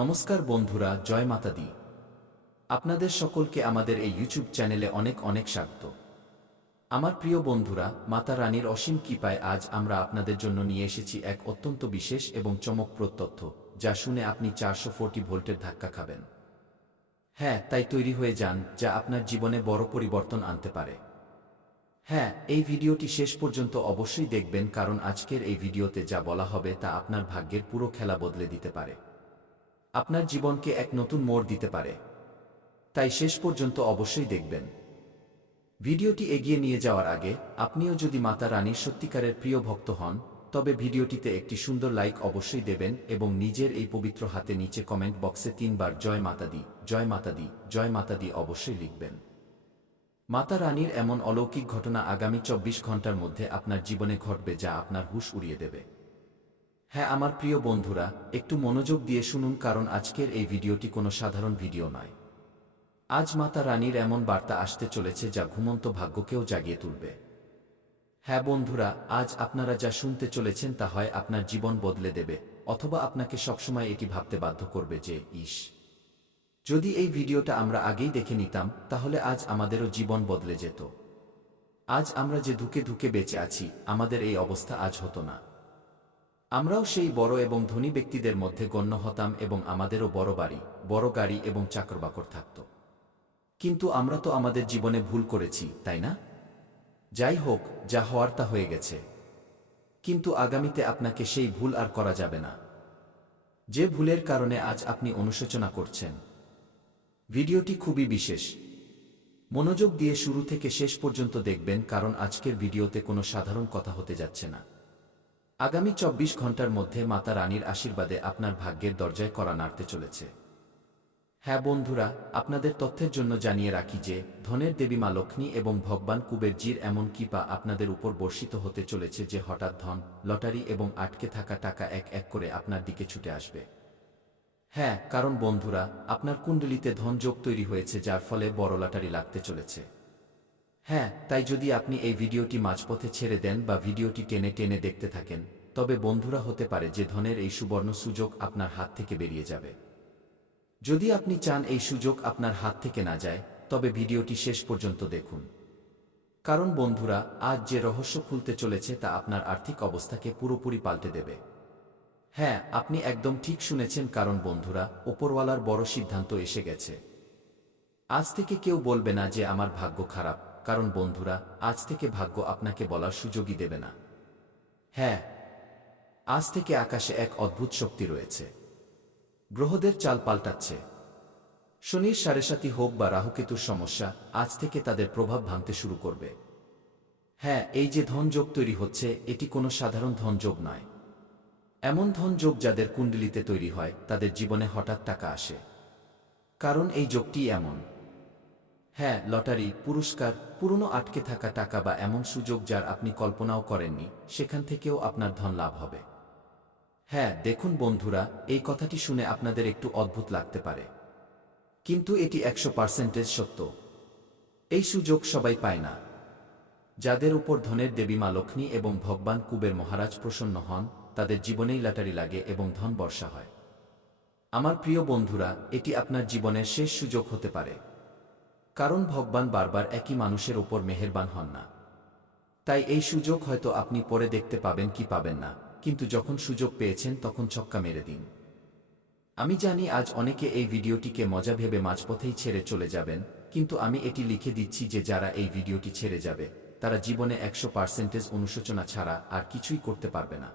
নমস্কার বন্ধুরা, জয় মাতা দি। আপনাদের সকলকে আমাদের এই ইউটিউব চ্যানেলে অনেক অনেক স্বাগত। আমার প্রিয় বন্ধুরা, মাতা রানীর অসীম কৃপায় আজ আমরা আপনাদের জন্য নিয়ে এসেছি এক অত্যন্ত বিশেষ এবং চমকপ্রদ তথ্য, যা শুনে আপনি 440 ভোল্টের ধাক্কা খাবেন। হ্যাঁ, তাই তৈরি হয়ে যান, যা আপনার জীবনে বড় পরিবর্তন আনতে পারে। হ্যাঁ, এই ভিডিওটি শেষ পর্যন্ত অবশ্যই দেখবেন, কারণ আজকের এই ভিডিওতে যা বলা হবে তা আপনার ভাগ্যের পুরো খেলা বদলে দিতে পারে, আপনার জীবনকে এক নতুন মোড় দিতে পারে। তাই শেষ পর্যন্ত অবশ্যই দেখবেন। ভিডিওটি এগিয়ে নিয়ে যাওয়ার আগে আপনিও যদি মাতা রানীর সত্যিকারের প্রিয় ভক্ত হন, তবে ভিডিওটিতে একটি সুন্দর লাইক অবশ্যই দেবেন এবং নিজের এই পবিত্র হাতে নিচে কমেন্ট বক্সে 3 বার জয় মাতা দি, জয় মাতা দি, জয় মাতা দি অবশ্যই লিখবেন। মাতা রানীর এমন অলৌকিক ঘটনা আগামী 24 ঘন্টার মধ্যে আপনার জীবনে ঘটবে, যা আপনার হুঁশ উড়িয়ে দেবে। হ্যাঁ আমার প্রিয় বন্ধুরা, একটু মনোযোগ দিয়ে শুনুন, কারণ আজকের এই ভিডিওটি কোনো সাধারণ ভিডিও নয়। আজ মাতা রানীর এমন বার্তা আসতে চলেছে যা ঘুমন্ত ভাগ্যকেও জাগিয়ে তুলবে। হ্যাঁ বন্ধুরা, আজ আপনারা যা শুনতে চলেছেন তা হয় আপনার জীবন বদলে দেবে, অথবা আপনাকে সবসময় এটি ভাবতে বাধ্য করবে যে ইস, যদি এই ভিডিওটা আমরা আগেই দেখে নিতাম, তাহলে আজ আমাদেরও জীবন বদলে যেত। আজ আমরা যে ধুকে ধুকে বেঁচে আছি, আমাদের এই অবস্থা আজ হতো না। আমরাও সেই বড় এবং ধনী ব্যক্তিদের মধ্যে গণ্য হতাম এবং আমাদেরও বড় বাড়ি, বড় গাড়ি এবং চাকরবাকর থাকত। কিন্তু আমরা তো আমাদের জীবনে ভুল করেছি, তাই না? যাই হোক, যা হওয়ার তা হয়ে গেছে। কিন্তু আগামীতে আপনাকে সেই ভুল আর করা যাবে না, যে ভুলের কারণে আজ আপনি অনুশোচনা করছেন। ভিডিওটি খুবই বিশেষ। মনোযোগ দিয়ে শুরু থেকে শেষ পর্যন্ত দেখবেন, কারণ আজকের ভিডিওতে কোনো সাধারণ কথা হতে যাচ্ছে না। আগামী 24 ঘন্টার মধ্যে মাতা রানীর আশীর্বাদে আপনার ভাগ্যের দরজায় কড়া নাড়তে চলেছে। হ্যাঁ বন্ধুরা, আপনাদের তথ্যের জন্য জানিয়ে রাখি যে ধনের দেবী মা লক্ষ্মী এবং ভগবান কুবেরজির এমন কৃপা আপনাদের উপর বর্ষিত হতে চলেছে যে হঠাৎ ধন, লটারি এবং আটকে থাকা টাকা এক এক করে আপনার দিকে ছুটে আসবে। হ্যাঁ, কারণ বন্ধুরা, আপনার কুণ্ডলিতে ধন যোগ তৈরি হয়েছে, যার ফলে বড় লটারি লাগতে চলেছে। হ্যাঁ, তাই যদি আপনি এই ভিডিওটি মাঝপথে ছেড়ে দেন বা ভিডিওটি টেনে টেনে দেখতে থাকেন, তবে বন্ধুরা হতে পারে যে ধনের এই সুবর্ণ সুযোগ আপনার হাত থেকে বেরিয়ে যাবে। যদি আপনি চান এই সুযোগ আপনার হাত থেকে না যায়, তবে ভিডিওটি শেষ পর্যন্ত দেখুন। কারণ বন্ধুরা, আজ যে রহস্য খুলতে চলেছে তা আপনার আর্থিক অবস্থাকে পুরোপুরি পাল্টে দেবে। হ্যাঁ, আপনি একদম ঠিক শুনেছেন, কারণ বন্ধুরা, ওপরওয়ালার বড় সিদ্ধান্ত এসে গেছে। আজ থেকে কেউ বলবে না যে আমার ভাগ্য খারাপ, কারণ বন্ধুরা, আজ থেকে ভাগ্য আপনাকে বলার সুযোগই দেবে না। হ্যাঁ, আজ থেকে আকাশে এক অদ্ভুত শক্তি রয়েছে। গ্রহদের চাল পাল্টাচ্ছে। শনির সাড়েসাতি হোক বা রাহুকেতুর সমস্যা, আজ থেকে তাদের প্রভাব ভাঙতে শুরু করবে। হ্যাঁ, এই যে ধনযোগ তৈরি হচ্ছে, এটি কোনো সাধারণ ধনযোগ নয়। এমন ধনযোগ যাদের কুণ্ডলিতে তৈরি হয়, তাদের জীবনে হঠাৎ টাকা আসে। কারণ এই যোগটি এমন। হ্যাঁ, লটারি, পুরস্কার, পুরনো আটকে থাকা টাকা বা এমন সুযোগ যার আপনি কল্পনাও করেননি, সেখান থেকেও আপনার ধন লাভ হবে। হ্যাঁ দেখুন বন্ধুরা, এই কথাটি শুনে আপনাদের একটু অদ্ভুত লাগতে পারে, কিন্তু এটি 100% সত্য। এই সুযোগ সবাই পায় না। যাদের উপর ধনের দেবী মা লক্ষ্মী এবং ভগবান কুবের মহারাজ প্রসন্ন হন, তাদের জীবনেই লটারি লাগে এবং ধন বর্ষা হয়। আমার প্রিয় বন্ধুরা, এটি আপনার জীবনের শেষ সুযোগ হতে পারে। কারণ ভগবান বারবার একই মানুষের ওপর মেহেরবান হন না। তাই এই সুযোগ হয়তো আপনি পরে দেখতে পাবেন কি পাবেন না, কিন্তু যখন সুযোগ পেয়েছেন তখন ছক্কা মেরে দিন। আমি জানি আজ অনেকে এই ভিডিওটিকে মজা ভেবে মাঝপথেই ছেড়ে চলে যাবেন, কিন্তু আমি এটি লিখে দিচ্ছি যে যারা এই ভিডিওটি ছেড়ে যাবে, তারা জীবনে 100% অনুশোচনা ছাড়া আর কিছুই করতে পারবে না।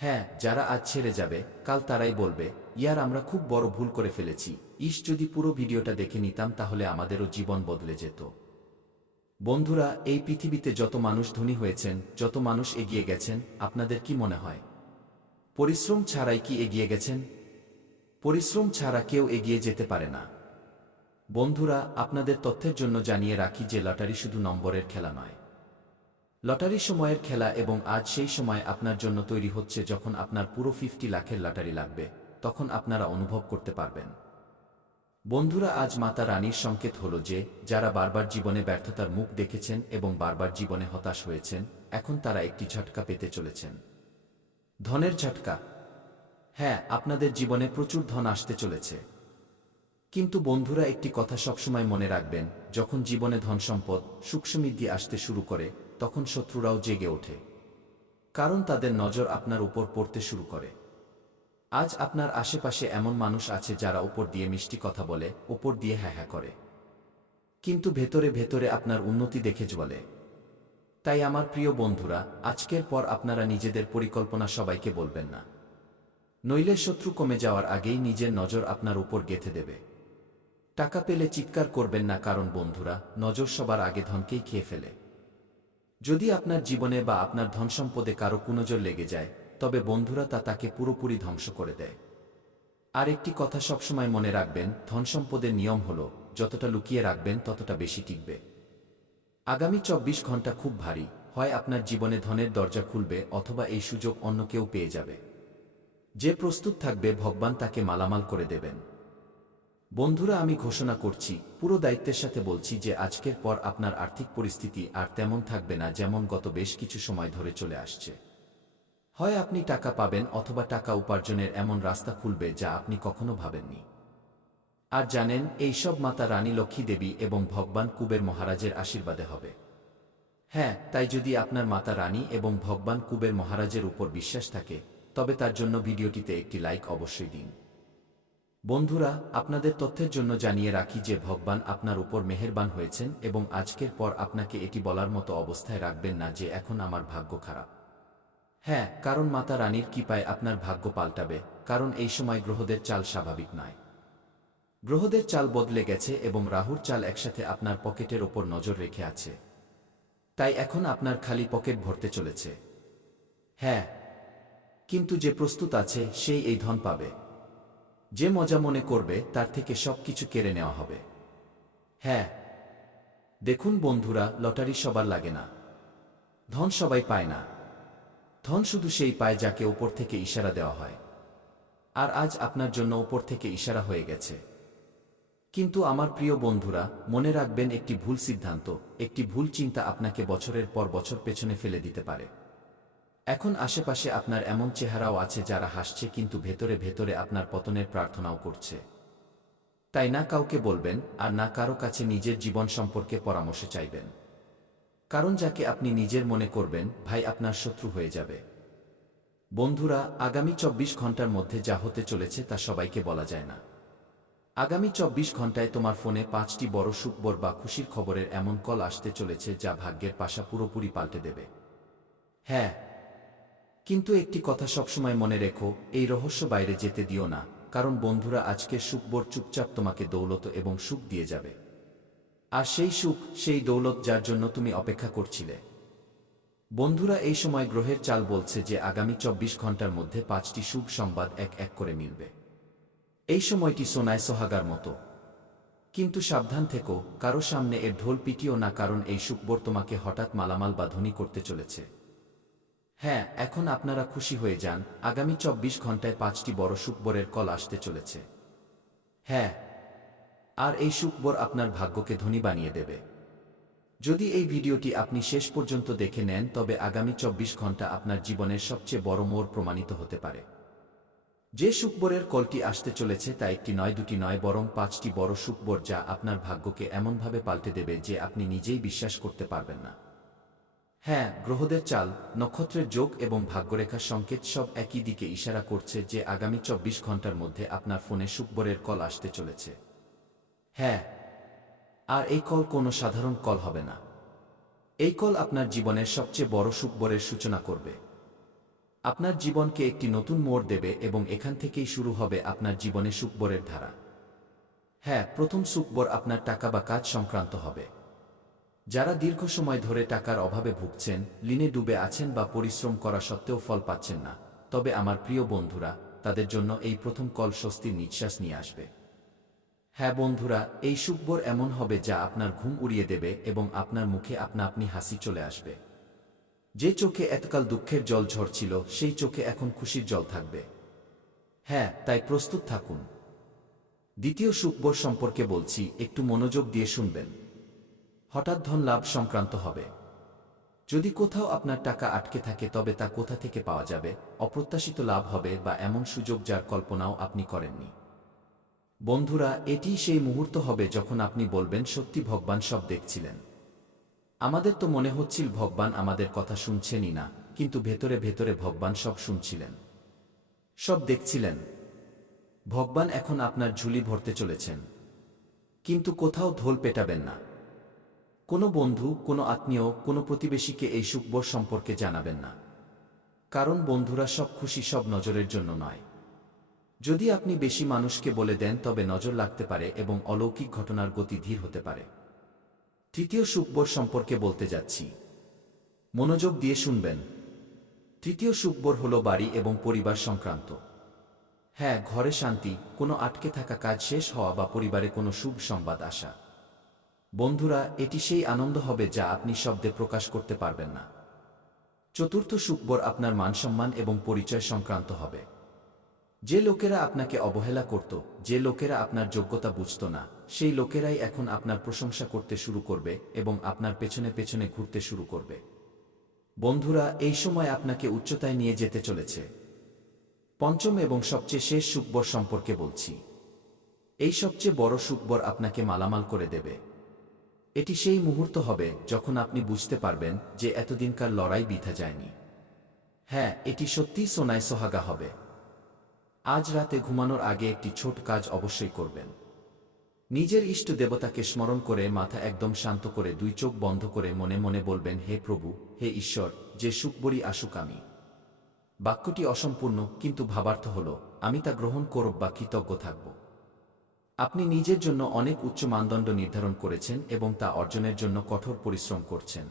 হ্যাঁ, যারা আজ ছেড়ে যাবে, কাল তারাই বলবে, ইয়ার আমরা খুব বড় ভুল করে ফেলেছি, ইস যদি পুরো ভিডিওটা দেখে নিতাম তাহলে আমাদেরও জীবন বদলে যেত। বন্ধুরা, এই পৃথিবীতে যত মানুষ ধনী হয়েছেন, যত মানুষ এগিয়ে গেছেন, আপনাদের কি মনে হয় পরিশ্রম ছাড়াই কি এগিয়ে গেছেন? পরিশ্রম ছাড়া কেউ এগিয়ে যেতে পারে না। বন্ধুরা, আপনাদের তথ্যের জন্য জানিয়ে রাখি যে লটারি শুধু নম্বরের খেলা নয়। লটারি সময়ের খেলা, এবং আজ সেই সময় আপনার জন্য তৈরি হচ্ছে যখন আপনার পুরো 50 লাখের লটারি লাগবে, তখন আপনারা অনুভব করতে পারবেন। বন্ধুরা, আজ মাতা রানীর সংকেত হলো যে যারা বারবার জীবনে ব্যর্থতার মুখ দেখেছেন এবং বারবার জীবনে হতাশ হয়েছেন, এখন তারা একটি ঝটকা পেতে চলেছেন। ধনের ঝটকা। হ্যাঁ, আপনাদের জীবনে প্রচুর ধন আসতে চলেছে। কিন্তু বন্ধুরা, একটি কথা সবসময় মনে রাখবেন, যখন জীবনে ধনসম্পদ, সুখ সমৃদ্ধি আসতে শুরু করে, তখন শত্রুরাও জেগে ওঠে। কারণ তাদের নজর আপনার উপর পড়তে শুরু করে। আজ আপনার আশেপাশে এমন মানুষ আছে যারা উপর দিয়ে মিষ্টি কথা বলে, উপর দিয়ে হ্যাঁ হ্যাঁ করে, কিন্তু ভেতরে ভেতরে আপনার উন্নতি দেখে জ্বলে। তাই আমার প্রিয় বন্ধুরা, আজকের পর আপনারা নিজেদের পরিকল্পনা সবাইকে বলবেন না, নইলে শত্রু কমে যাওয়ার আগেই নিজের নজর আপনার উপর গেঁথে দেবে। টাকা পেলে চিৎকার করবেন না, কারণ বন্ধুরা, নজর সবার আগে ধনকেই খেয়ে ফেলে। যদি আপনার জীবনে বা আপনার ধনসম্পদে কারো কুনজর লেগে যায়, তবে বন্ধুরা, তা তাকে পুরোপুরি ধ্বংস করে দেয়। আর একটি কথা সবসময় মনে রাখবেন, ধনসম্পদের নিয়ম হলো, যতটা লুকিয়ে রাখবেন ততটা বেশি টিকবে। আগামী ২৪ ঘন্টা খুব ভারী, হয় আপনার জীবনে ধনের দরজা খুলবে অথবা এই সুযোগ অন্য কেউ পেয়ে যাবে। যে প্রস্তুত থাকবে, ভগবান তাকে মালামাল করে দেবেন। বন্ধুরা, আমি ঘোষণা করছি, পুরো দায়িত্বের সাথে বলছি যে আজকের পর আপনার আর্থিক পরিস্থিতি আর তেমন থাকবে না যেমন গত বেশ কিছু সময় ধরে চলে আসছে। হয় আপনি টাকা পাবেন অথবা টাকা উপার্জনের এমন রাস্তা খুলবে যা আপনি কখনো ভাবেননি। আর জানেন, এইসব মাতা রানী লক্ষ্মী দেবী এবং ভগবান কুবের মহারাজের আশীর্বাদে হবে। হ্যাঁ, তাই যদি আপনার মাতা রানী এবং ভগবান কুবের মহারাজের উপর বিশ্বাস থাকে, তবে তার জন্য ভিডিওটিতে একটি লাইক অবশ্যই দিন। বন্ধুরা, আপনাদের তথ্যের জন্য জানিয়ে রাখি যে ভগবান আপনার উপর মেহেরবান হয়েছেন এবং আজকের পর আপনাকে এটি বলার মতো অবস্থায় রাখবেন না যে এখন আমার ভাগ্য খারাপ। হ্যাঁ, কারণ মাতা রানীর কৃপায় আপনার ভাগ্য পাল্টাবে, কারণ এই সময় গ্রহদের চাল স্বাভাবিক নয়। গ্রহদের চাল বদলে গেছে এবং রাহুর চাল একসাথে আপনার পকেটের ওপর নজর রেখে আছে। তাই এখন আপনার খালি পকেট ভরতে চলেছে। হ্যাঁ, কিন্তু যে প্রস্তুত আছে সেই এই ধন পাবে। যে মজা মনে করবে তার থেকে সবকিছু কেড়ে নেওয়া হবে। হ্যাঁ, দেখুন বন্ধুরা, লটারি সবার লাগে না, ধন সবাই পায় না। ধন শুধু সেই পায় যাকে ওপর থেকে ইশারা দেওয়া হয়। আর আজ আপনার জন্য ওপর থেকে ইশারা হয়ে গেছে। কিন্তু আমার প্রিয় বন্ধুরা, মনে রাখবেন, একটি ভুল সিদ্ধান্ত, একটি ভুল চিন্তা আপনাকে বছরের পর বছর পেছনে ফেলে দিতে পারে। এখন আশেপাশে আপনার এমন চেহারাও আছে যারা হাসছে, কিন্তু ভেতরে ভেতরে আপনার পতনের প্রার্থনাও করছে। তাই না কাউকে বলবেন আর না কারো কাছে নিজের জীবন সম্পর্কে পরামর্শ চাইবেন। কারণ যাকে আপনি নিজের মনে করবেন, ভাই, আপনার শত্রু হয়ে যাবে। বন্ধুরা, আগামী ২৪ ঘন্টার মধ্যে যা হতে চলেছে তা সবাইকে বলা যায় না। আগামী ২৪ ঘন্টায় তোমার ফোনে ৫টি বড় সুখবর বা খুশির খবরের এমন কল আসতে চলেছে যা ভাগ্যের পাশা পুরোপুরি পাল্টে দেবে। হ্যাঁ, কিন্তু একটি কথা সবসময় মনে রেখো, এই রহস্য বাইরে যেতে দিও না, কারণ বন্ধুরা, আজকের সুখবর চুপচাপ তোমাকে দৌলত এবং সুখ দিয়ে যাবে। আর সেই সুখ, সেই দৌলত যার জন্য তুমি অপেক্ষা করছিলে। বন্ধুরা, এই সময় গ্রহের চাল বলছে যে আগামী ২৪ ঘন্টার মধ্যে ৫টি শুভ সংবাদ এক এক করে মিলবে। এই সময়টি সোনায় সোহাগার মতো। কিন্তু সাবধান থেকো, কারো সামনে এর ঢোল পিটিও না, কারণ এই সুখবর তোমাকে হঠাৎ মালামাল বা ধনী করতে চলেছে। হ্যাঁ, এখন আপনারা খুশি হয়ে যান, আগামী ২৪ ঘন্টায় ৫টি বড় সুখবরের কল আসতে চলেছে। হ্যাঁ, আর এই সুখবর আপনার ভাগ্যকে ধনী বানিয়ে দেবে। যদি এই ভিডিওটি আপনি শেষ পর্যন্ত দেখে নেন, তবে আগামী ২৪ ঘন্টা আপনার জীবনের সবচেয়ে বড় মোড় প্রমাণিত হতে পারে। যে সুখবরের কলটি আসতে চলেছে তা একটি নয়, দুটি নয়, বরং ৫টি বড় সুখবর, যা আপনার ভাগ্যকে এমনভাবে পাল্টে দেবে যে আপনি নিজেই বিশ্বাস করতে পারবেন না। হ্যাঁ, গ্রহদের চাল, নক্ষত্রের যোগ এবং ভাগ্যরেখার সংকেত সব একই দিকে ইশারা করছে যে আগামী ২৪ ঘন্টার মধ্যে আপনার ফোনে সুখবরের কল আসতে চলেছে। হ্যাঁ, আর এই কল কোনো সাধারণ কল হবে না। এই কল আপনার জীবনের সবচেয়ে বড় সুখবরের সূচনা করবে। আপনার জীবনকে একটি নতুন মোড় দেবে এবং এখান থেকেই শুরু হবে আপনার জীবনে সুখবরের ধারা। হ্যাঁ, প্রথম সুখবর আপনার টাকা বা কাজ সংক্রান্ত হবে। যারা দীর্ঘ সময় ধরে টাকার অভাবে ভুগছেন, ঋণে ডুবে আছেন বা পরিশ্রম করা সত্ত্বেও ফল পাচ্ছেন না, তবে আমার প্রিয় বন্ধুরা, তাদের জন্য এই প্রথম কল স্বস্তির নিঃশ্বাস নিয়ে আসবে। হ্যাঁ বন্ধুরা, এই সুখবর এমন হবে যা আপনার ঘুম উড়িয়ে দেবে এবং আপনার মুখে আপনা আপনি হাসি চলে আসবে। যে চোখে এতকাল দুঃখের জল ঝরছিল, সেই চোখে এখন খুশির জল থাকবে। হ্যাঁ, তাই প্রস্তুত থাকুন। দ্বিতীয় সুখবর সম্পর্কে বলছি, একটু মনোযোগ দিয়ে শুনবেন। হঠাৎ ধন লাভ সংক্রান্ত হবে। যদি কোথাও আপনার টাকা আটকে থাকে তবে তা কোথা থেকে পাওয়া যাবে, অপ্রত্যাশিত লাভ হবে বা এমন সুযোগ যার কল্পনাও আপনি করেননি। বন্ধুরা, এটিই সেই মুহূর্ত হবে যখন আপনি বলবেন, সত্যি ভগবান সব দেখছিলেন। আমাদের তো মনে হচ্ছিল ভগবান আমাদের কথা শুনছেনই না, কিন্তু ভেতরে ভেতরে ভগবান সব শুনছিলেন, সব দেখছিলেন। ভগবান এখন আপনার ঝুলি ভরতে চলেছেন। কিন্তু কোথাও ঢোল পেটাবেন না। কোনো বন্ধু, কোনো আত্মীয়, কোনো প্রতিবেশীকে এই সুখবর সম্পর্কে জানাবেন না। কারণ বন্ধুরা, সব খুশি সব নজরের জন্য নয়। যদি আপনি বেশি মানুষকে বলে দেন তবে নজর লাগতে পারে এবং অলৌকিক ঘটনার গতি ধীর হতে পারে। তৃতীয় সুখবর সম্পর্কে বলতে যাচ্ছি, মনোযোগ দিয়ে শুনবেন। তৃতীয় সুখবর হল বাড়ি এবং পরিবার সংক্রান্ত। হ্যাঁ, ঘরে শান্তি, কোনো আটকে থাকা কাজ শেষ হওয়া বা পরিবারে কোনো শুভ সংবাদ আসা। বন্ধুরা, এটি সেই আনন্দ হবে যা আপনি শব্দে প্রকাশ করতে পারবেন না। চতুর্থ সুখবর আপনার মানসম্মান এবং পরিচয় সংক্রান্ত হবে। যে লোকেরা আপনাকে অবহেলা করত, যে লোকেরা আপনার যোগ্যতা বুঝত না, সেই লোকেরাই এখন আপনার প্রশংসা করতে শুরু করবে এবং আপনার পেছনে পেছনে ঘুরতে শুরু করবে। বন্ধুরা, এই সময় আপনাকে উচ্চতায় নিয়ে যেতে চলেছে। পঞ্চম এবং সবচেয়ে শেষ সুখবর সম্পর্কে বলছি। এই সবচেয়ে বড় সুখবর আপনাকে মালামাল করে দেবে। এটি সেই মুহূর্ত হবে যখন আপনি বুঝতে পারবেন যে এতদিনকার লড়াই বৃথা যায়নি। হ্যাঁ, এটি সত্যিই সোনায় সোহাগা হবে। আজ রাতে ঘুমানোর আগে একটি ছোট কাজ অবশ্যই করবেন। নিজের ইষ্ট দেবতাকে স্মরণ করে মাথা একদম শান্ত করে 2 চোখ বন্ধ করে মনে মনে বলবেন, হে প্রভু, হে ঈশ্বর, যে সুখবরই আসুক আমি। বাক্যটি অসম্পূর্ণ, কিন্তু ভাবার্থ হল, আমি তা গ্রহণ করব বা কৃতজ্ঞ থাকব। আপনি নিজের জন্য অনেক উচ্চ মানদণ্ড নির্ধারণ করেছেন এবং তা অর্জনের জন্য কঠোর পরিশ্রম করছেন।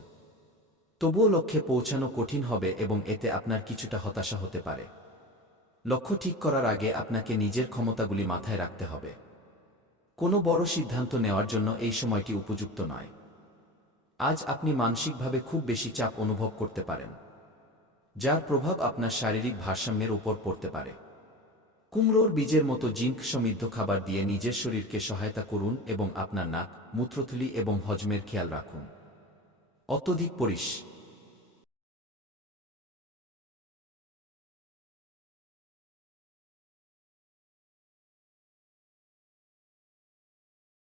তবুও লক্ষ্যে পৌঁছানো কঠিন হবে এবং এতে আপনার কিছুটা হতাশা হতে পারে। লক্ষ্য ঠিক করার আগে আপনাকে নিজের ক্ষমতাগুলি মাথায় রাখতে হবে। কোনো বড় সিদ্ধান্ত নেওয়ার জন্য এই সময়টি উপযুক্ত নয়। আজ আপনি মানসিকভাবে খুব বেশি চাপ অনুভব করতে পারেন, যার প্রভাব আপনার শারীরিক ভারসাম্যের উপর পড়তে পারে। কুমড়োর বীজের মতো জিঙ্ক সমৃদ্ধ খাবার দিয়ে নিজের শরীরকে সহায়তা করুন এবং আপনার নাক, মূত্রথলি এবং হজমের খেয়াল রাখুন। অত্যধিক পরিশ্রম